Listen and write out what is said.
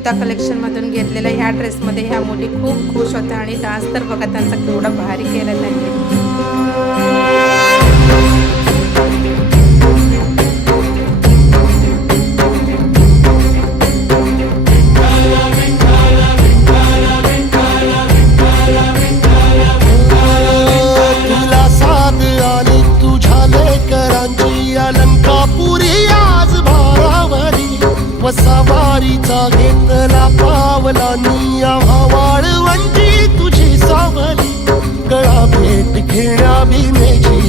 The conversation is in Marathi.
मुक्ता कलेक्शनमधून घेतलेल्या ह्या ड्रेसमध्ये ह्या मुली खूप खुश होत्या आणि डान्स तर बघा त्यांचा केवढा भारी केला त्यांनी. सवारीचा घेतला पावला निया वाळवंटी तुझी सावली गळा भेट घेण्या भीमेची